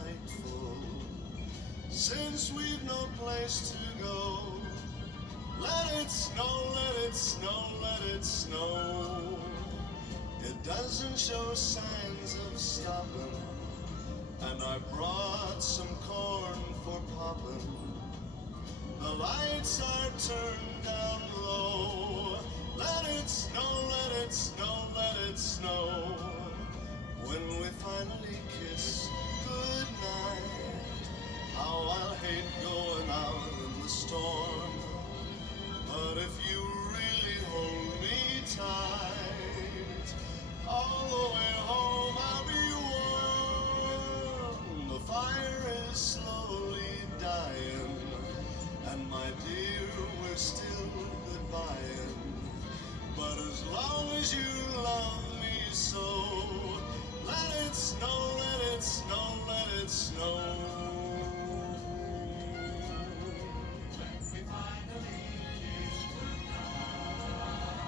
delightful. Since we've no place to go, let it snow, let it snow, let it snow. It doesn't show signs of stopping, and I brought some corn for popping. The lights are turned down low. Let it snow, let it snow, let it snow. When we finally kiss goodnight, how I'll hate going out in the storm. But if you really hold me tight, all the way home I'll be warm. The fire is slowly dying, and my dear, we're still goodbying. But as long as you love me so, let it snow, let it snow, let it snow.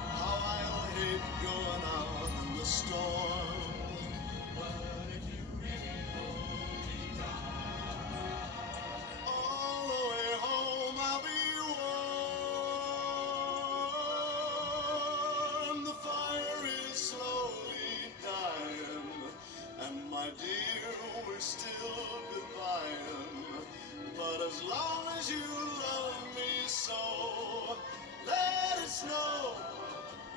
How I'll hate going out in the storm. All the way home I'll be warm. The fire is slowly dying, and my dear, we're still goodbying. But as long as you love me so, let it snow,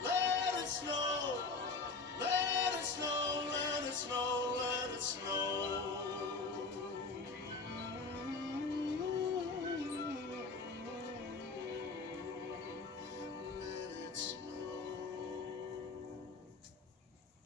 let it snow.